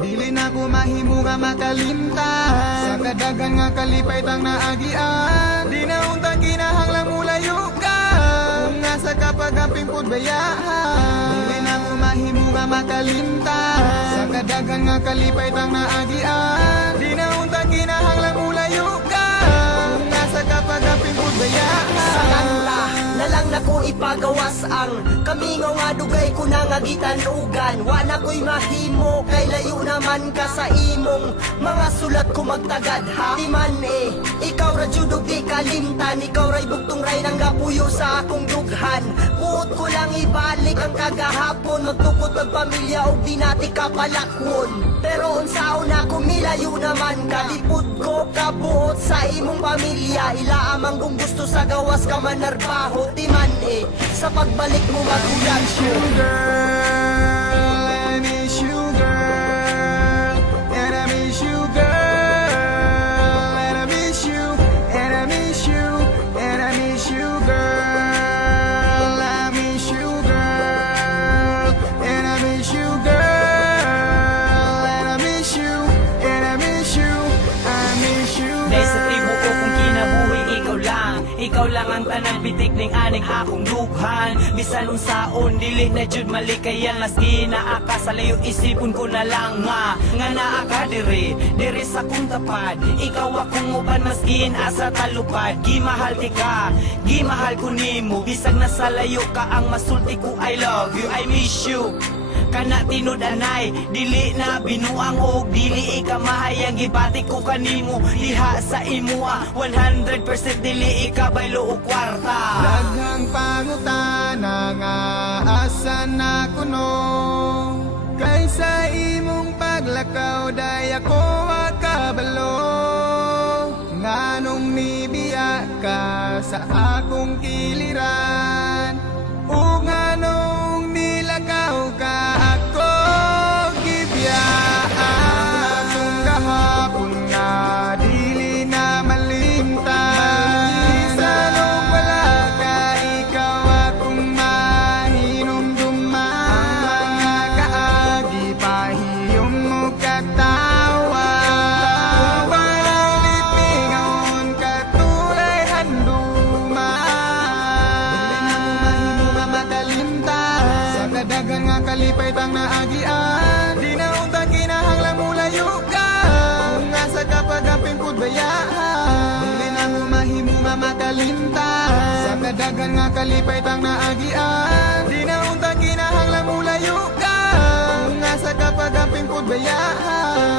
Dili na ko mahimo nga makalimtan sa kadagan nga kalipay tang naagian. Di na untang kinahanglang mulayo ka kung nga sa kapagamping pod bayahan. Dili na ko mahimo nga makalimtan sa kadagan nga kalipay tang naagian. Di na untang kinahanglang mulayo ka kung nga sa kapagamping pod bayahan. Sa kanta na lang na ko ipagawas ang kamingaw nga dugay ko na nga gitanugan. Wa na ko'y mahimo kay layo naman ka sa imong mga sulat ko magtagad ha. Di man ikaw ra judog di kalimtan. Ikaw ra'y bugtong ray nang gapuyo sa akong dughan. Buot ko lang ibalik ang kagahapon. Magtukod magpamilya o di nati kapalakwon. Pero unsaon na kumilayo naman ka. Lipod ko kabuot sa imong pamilya. Ila amang kung gusto sa gawas ka manarbaho. Di man sa pagbalik mo magulang siya. Girl, I miss you, girl, and I miss you, girl, and I miss you, and I miss you, and I miss you, girl, I miss you, girl, and I miss you, girl, and I miss you, and I miss you, I miss you, Dahil sa tribo ko kung kinabuhi ikaw lang ang tanang bitik ning aning akong dughan. Bisan unsaon dili na jud malikayan mas ginaaka sa layo isipon ko na lang nga naa ka diri sa kong tapad. Ikaw akong uban mas asa talupad. Gimahal ti ka, gimahal ko nimo bisag nasa layo ka ang masulti ko I love you, I miss you. Kana tinud anay dili na binuang og dili ika mahayang gibati ko kanimo diha sa imua 100% dili ika baylo og kwarta. Daghang pangutana nga asa na kuno kaysa imong paglakaw day ako makabalo. Nganong nibiya ka sa akong kiliran ug nganong nilakaw ka ako gibiyaan. Kung kahapon nga dili na malimtan sanong wala ka ikaw akong mahinumduman. Ang mga kaagi pahiyom mo katawa parang lipingon katulay handuman. Dagan nga kalipay tang naagian. Di na untang kinahanglang mulayo ka kung nga sa kapagamping pod bayahan. Dili na mo mahimo nga makalimtan sa kadagan nga kalipay tang naagian. Di na untang kinahanglang mulayo ka kung nga sa kapagamping pod bayahan.